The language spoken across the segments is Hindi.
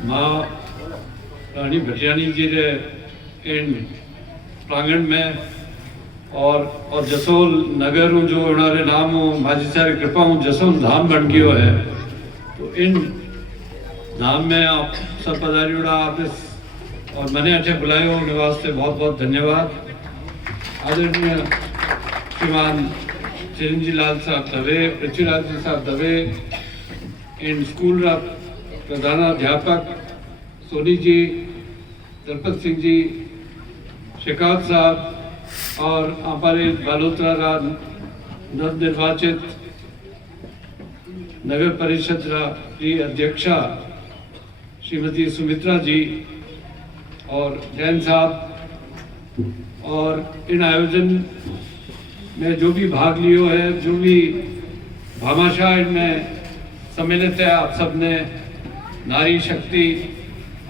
माँ रानी भटियानी जी रे इन प्रांगण में और जसोल नगर हूँ जो उन्होंने नाम हूँ माझी सारी कृपा हूँ जसोल धाम बन गयो है। तो इन धाम में आप सब पधारियोड़ा आप और मैंने अच्छे बुलायो उनके वास्ते बहुत बहुत धन्यवाद। आदरणीय श्रीमान चिरंजी लाल साहब दवे, पृथ्वीराज जी साहब दवे, इन स्कूल रा प्रधानाध्यापक सोनी जी, दरपत सिंह जी, शेखावत साहब और हमारे बालोतरा रा नव निर्वाचित नगर परिषद की अध्यक्षा श्रीमती सुमित्रा जी और जैन साहब और इन आयोजन में जो भी भाग लियो है, जो भी भामाशाह इनमें सम्मिलित है, आप सब ने नारी शक्ति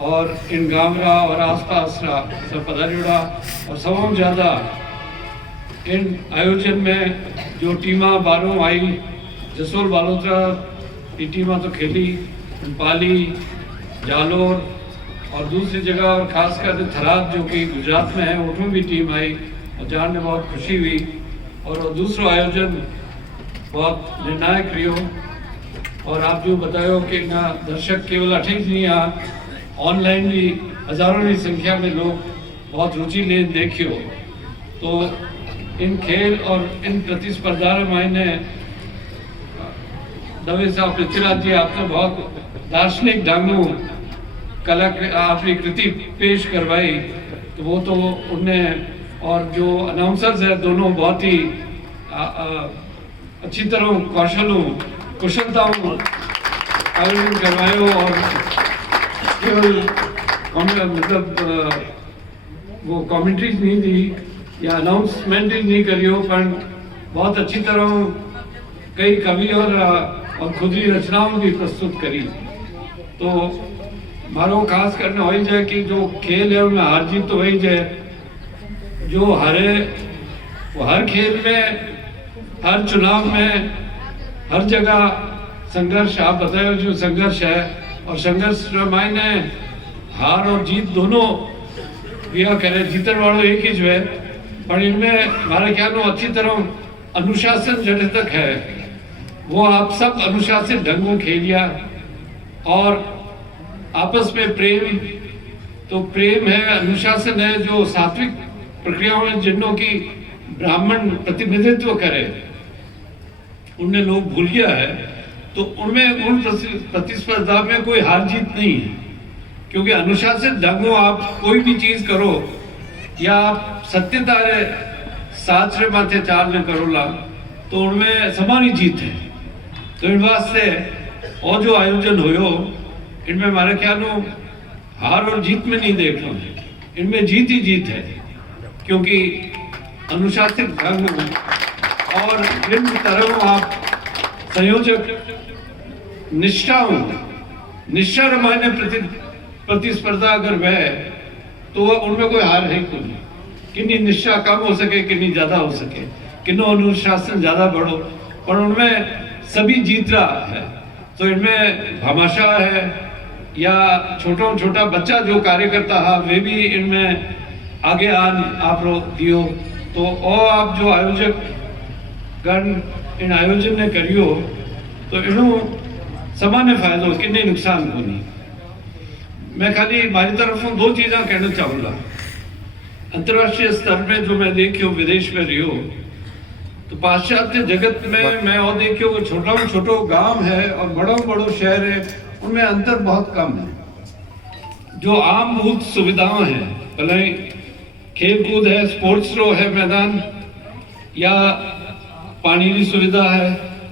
और इन गांवरा और आसपास रा सब पधारियोड़ा और सबसे ज़्यादा इन आयोजन में जो टीमा बारों आई जसोल बालोतरा की टीमा तो खेली, पाली, जालोर और दूसरी जगह और खासकर थराद जो कि गुजरात में है उठों भी टीम आई और जानने बहुत खुशी हुई। और दूसरा आयोजन बहुत निर्णायक रियो और आप जो बतायो कि ना दर्शक केवल 28 नहीं आ ऑनलाइन भी हजारों की संख्या में लोग बहुत रुचि ले देखियो। तो इन खेल और इन प्रतिस्पर्धा मायने दवे साहब पृथ्वीराज जी आपने बहुत दार्शनिक ढंगों कला अपनी कृति पेश करवाई। तो वो तो उनने और जो अनाउंसर्स है दोनों बहुत ही अच्छी तरह कुशलताओं आयोजन करवायो और केवल मतलब वो कमेंट्रीज नहीं दी या अनाउंसमेंट ही नहीं करियो पर बहुत अच्छी तरह कई कवि और खुदी रचनाओं भी प्रस्तुत करी। तो मारो खास करना हो जाए कि जो खेल है उनमें हार जीत तो हो ही जाए, जो हारे वो हर खेल में हर चुनाव में हर जगह संघर्ष आप बताओ जो संघर्ष है और संघर्ष मायने हार और जीत दोनों दिया करे, जीतने वालों एक ही जो है पर इनमें हमारे ख्याल में अच्छी तरह अनुशासन जड़े तक है वो आप सब अनुशासित ढंगों खेलिया और आपस में प्रेम तो प्रेम है, अनुशासन है, जो सात्विक प्रक्रियाओं में जिनों की ब्राह्मण प्रतिनिधित्व करे उनने लोग भूल गया है। तो उनमें उन प्रतिस्पर्धा में कोई हार जीत नहीं है क्योंकि अनुशासित ढंगों आप कोई भी चीज करो या आप सत्यता साच रे माथे चाल में करो ला तो उनमें समान ही जीत है। तो इन वास्ते और जो आयोजन हो इनमें हमारे ख्याल में हार और जीत में नहीं देख लो, इनमें जीत ही जीत है क्योंकि अनुशासित ढंग और जिन तरह आप संयोजक निष्ठा रमायने प्रतिस्पर्धा अगर वह तो उनमें कोई हार है ही नहीं। किन्नी निष्ठा कम हो सके किन्नी ज्यादा हो सके, किन्नो अनुशासन ज्यादा बढ़ो पर उनमें सभी जीत रहा है। तो इनमें भामाशाह है या छोटा बच्चा जो कार्य करता है वे भी इनमें आगे आप दियो। तो और आप जो आयोजक गण इन आयोजन ने करियो तो इनो सामान्य फायदो किन्ने नुकसान को नहीं। मैं खाली हमारी तरफ दो चीज़ें कहना चाहूँगा। अंतर्राष्ट्रीय स्तर में जो मैं देखियो विदेश में रियो तो पाश्चात्य जगत में मैं और देखियो छोटो गांव है और बड़ो शहर है उनमें अंतर बहुत कम है। जो आमभूत सुविधाएं हैं भले खेल कूद है, स्पोर्ट्स रो है मैदान या पानी की सुविधा है,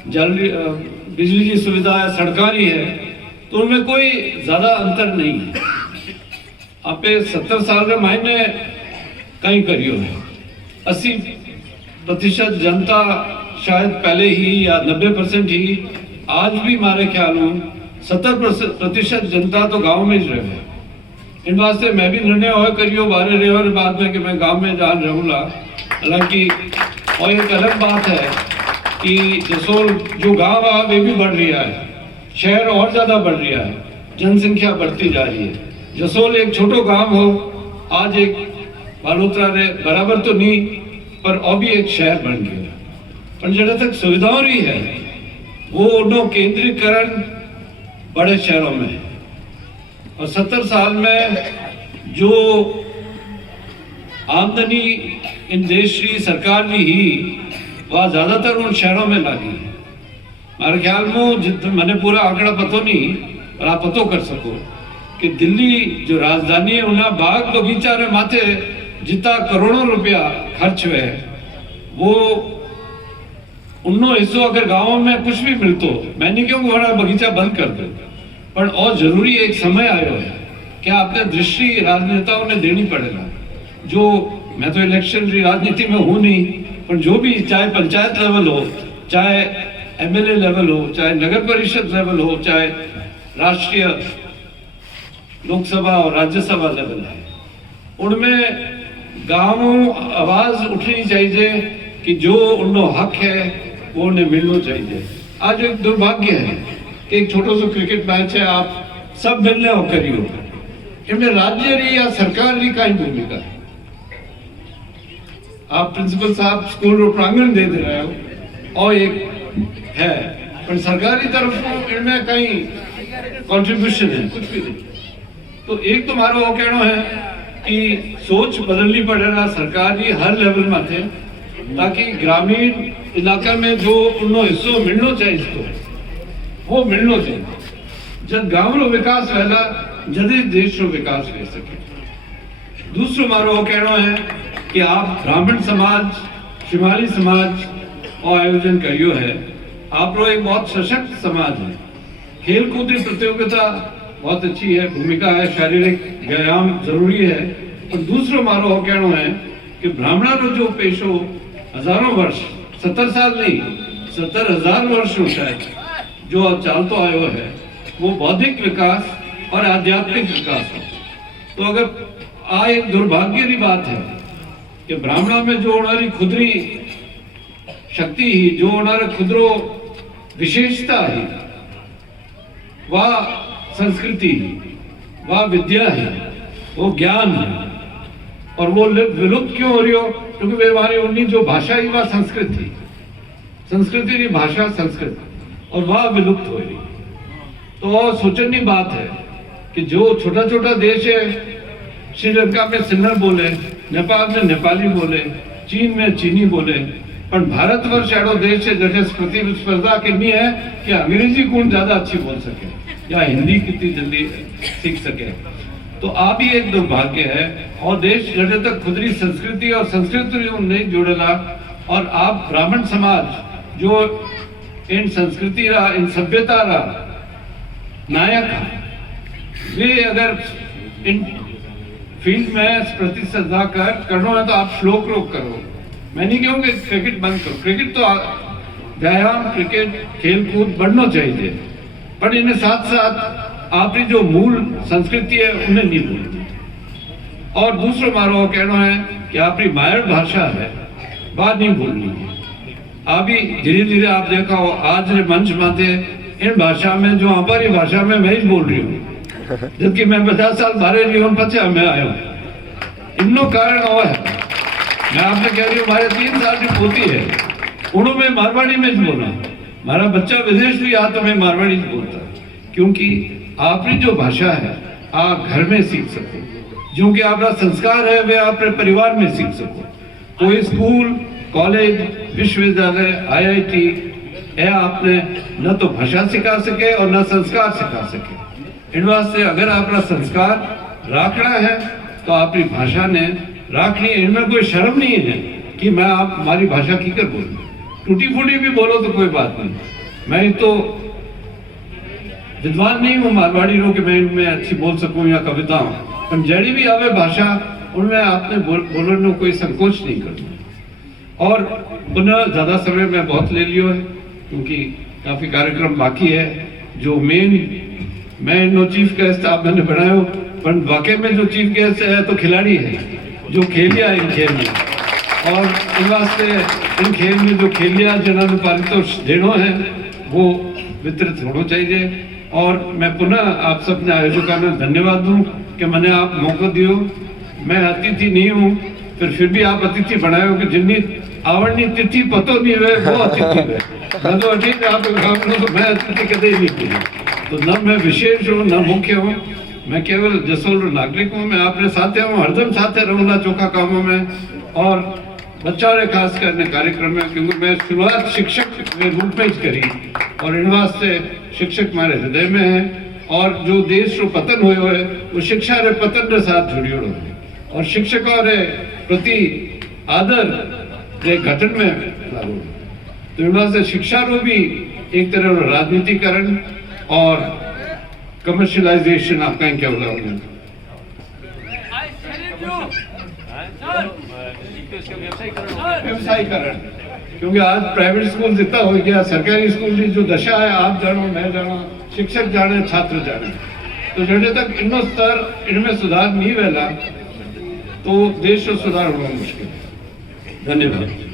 बिजली की सुविधा है, सड़कारी है, तो उनमें कोई ज्यादा अंतर नहीं है। आप 70 साल के मायने कहीं करियो है 80% जनता शायद पहले ही या 90% ही आज भी हमारे ख्याल में 70% जनता तो गांव में ही रहे। इन वास्ते मैं भी निर्णय और करियो बारे रेवर बाद में कि मैं गांव में जान रहूँगा। हालांकि और एक अलग बात है कि जसोल जो गांव है वे भी बढ़ रहा है, शहर और ज़्यादा बढ़ रहा है जनसंख्या बढ़ती जा रही है। जसोल एक छोटो गांव हो, आज एक बालोतरा रे बराबर तो नहीं पर और भी एक शहर बन गया। पर जहाँ तक सुविधाओं रही है वो उन्हों केंद्रीकरण बड़े शहरों में है। और 70 साल में जो आमदनी इन देश की सरकार की ही वह ज्यादातर उन शहरों में लगी है। मेरे ख्याल में जितना मैंने पूरा आंकड़ा पतो नहीं पर आप पतो कर सको कि दिल्ली जो राजधानी है उन्हें बाग बगीचा रे माथे जितना करोड़ों रुपया खर्च हुए वो उन्नो हिस्सों अगर गाँव में कुछ भी मिलतो मैं नहीं कहूँ वहाँ बगीचा बंद कर दो, पर और जरूरी एक समय आयो है कि आपने दृष्टि राजनेताओं ने देनी पड़ेगा। जो मैं तो इलेक्शन की राजनीति में हूँ नहीं, पर जो भी चाहे पंचायत लेवल हो, चाहे एमएलए लेवल हो, चाहे नगर परिषद लेवल हो, चाहे राष्ट्रीय लोकसभा और राज्यसभा लेवल है, उनमें गाँव आवाज उठनी चाहिए कि जो उनको हक है वो उन्हें मिलना चाहिए। आज एक दुर्भाग्य है कि एक छोटा सा क्रिकेट मैच है, आप सब मिलने हो करियो, इनमें राज्य री या सरकार री का भूमिका है। आप प्रिंसिपल साहब स्कूल प्रांगण दे रहे हो और एक है, पर सरकारी तरफ इनमें कहीं कंट्रीब्यूशन है कुछ भी नहीं। तो एक तो मारो वो कहना है कि सोच बदलनी पड़ेगा सरकारी हर लेवल में थे, ताकि ग्रामीण इलाका में जो उन्नो हिस्सों मिलना चाहिए तो वो मिलना चाहिए। जब गांव रो विकास वेला जदे देश रो विकास हो सके। दूसरो मारो वो कहना है कि आप ब्राह्मण समाज, शिमाली समाज और आयोजन करियो है। आप लोग एक बहुत सशक्त समाज है। खेल कूद की प्रतियोगिता बहुत अच्छी है, भूमिका है, शारीरिक व्यायाम जरूरी है। और दूसरो मारो वो कहना है कि ब्राह्मणा रो जो पेशो हजारों वर्ष, 70 साल नहीं 70,000 वर्ष होता है जो चलतो आयो है, वो बौद्धिक विकास और आध्यात्मिक विकास हो। तो अगर आ एक दुर्भाग्य की बात है कि ब्राह्मणा में जो उन्हारी खुदरी शक्ति ही, जो उन्हारा खुदरो विशेषता ही, वह संस्कृति ही, वह विद्या है, वो ज्ञान है, और वो विलुप्त क्यों हो रही हो? क्योंकि वे हमारी उन्नी जो भाषा ही वह संस्कृत थी, संस्कृति की भाषा संस्कृत, और वह विलुप्त हो रही। तो सोचने की बात है कि जो छोटा छोटा देश है, श्रीलंका में सिन्नर बोले, नेपाल में नेपाली बोले, चीन में चीनी बोले, पर भारतवर्ष ऐसा देश है जैसे प्रतिस्पर्धा कितनी है कि अंग्रेजी कौन ज्यादा अच्छी बोल सके या हिंदी कितनी जल्दी सीख सके। तो आप ही एक दुर्भाग्य है, और देश जब तक खुदरी संस्कृति और संस्कृति नहीं जुड़ेला, और आप ब्राह्मण समाज जो इन संस्कृति रा, इन सभ्यता रा नायक, वे अगर इन फील्ड में प्रतिस्पर्धा करना है तो आप श्लोक रोक करो। मैं नहीं कहूँगी क्रिकेट बंद करो, क्रिकेट तो व्यायाम, क्रिकेट खेल कूद बढ़ना चाहिए, पर इन्हें साथ साथ आपकी जो मूल संस्कृति है उन्हें नहीं भूलनी। और दूसरा मारो कहना है कि आपकी मातृभाषा है वह नहीं भूलनी है। अभी धीरे धीरे आप देखा हो आज मंच माथे इन भाषा में जो हमारी भाषा में मैं ही बोल रही हूँ, जबकि मैं 50 साल बाहर जीवन पचे मैं आया हूँ। इनो कारण वो है, मैं आपसे कह रही हूँ, हमारे 3 साल की पोती है, उन्होंने मारवाड़ी में बोला, हमारा बच्चा विदेश भी आ तो मैं मारवाड़ी बोलता, क्योंकि आपकी जो भाषा है आप घर में सीख सको, जो कि आपका संस्कार है वे आपके परिवार में सीख सको। कोई स्कूल, कॉलेज, विश्वविद्यालय, IIT यह आपने न तो भाषा सिखा सके और न संस्कार सिखा सके। इन वास्ते अगर आपका संस्कार राखना है तो आपकी भाषा ने राखनी, इनमें कोई शर्म नहीं है कि मैं आप हमारी भाषा की कर बोलूँ, टूटी फूटी भी बोलो तो कोई बात नहीं। मैं तो विद्वान नहीं हूँ मारवाड़ी रो कि मैं इनमें अच्छी बोल सकूं या कविता हूँ, पर जड़ी भी आवे भाषा उनमें आपने बोलने कोई संकोच नहीं करना। और पुनः ज्यादा समय मैं बहुत ले लियो है क्योंकि काफी कार्यक्रम बाकी है। जो मेन मैं नो चीफ गेस्ट आप मैंने बनाया, पर वाकई में जो चीफ गेस्ट है तो खिलाड़ी है जो खेलिया इन खेल में, और इन वास्ते इन खेल में जो खेलिया जिन्होंने पारितोष देना है वो वितरित होना चाहिए। और मैं पुनः आप सबने आयोजकों ने धन्यवाद दूं कि मैंने आप मौका दियो। मैं अतिथि नहीं हूँ, फिर भी आप अतिथि बनाए हो कि जिन्नी आवड़नी तिथि पतो नहीं हुए वो अतिथि हुए। मैं तो ठीक है, आप तो मैं अतिथि कदे नहीं की, तो न मैं विशेष हूँ न मुख्य हूँ, मैं केवल जसोल नागरिक हूँ। मैं आपने साथ हूँ, हरदम साथ रहूँगा चौखा कामों में और बच्चा ने खास करने कार्यक्रम में, क्योंकि मैं शुरुआत शिक्षक के रूप में ही करी और इन वास्ते शिक्षक हमारे हृदय में है। और जो देश रो पतन हुए है वो शिक्षा रे पतन के साथ जुड़ियोड़ो है और शिक्षकों रे प्रति आदर रे घटन में लागू। तो इन वास्ते शिक्षा रो भी एक तरह रो राजनीतिकरण और कमर्शियलाइजेशन आप कहीं क्या बोला व्यवसायीकरण, क्योंकि आज प्राइवेट स्कूल इतना हो गया, सरकारी स्कूल की जो दशा है आप जानो मैं जाना, शिक्षक जाने छात्र जाने, तो जब तक इनो स्तर इनमें सुधार नहीं वेला तो देश को सुधार होना मुश्किल है। धन्यवाद।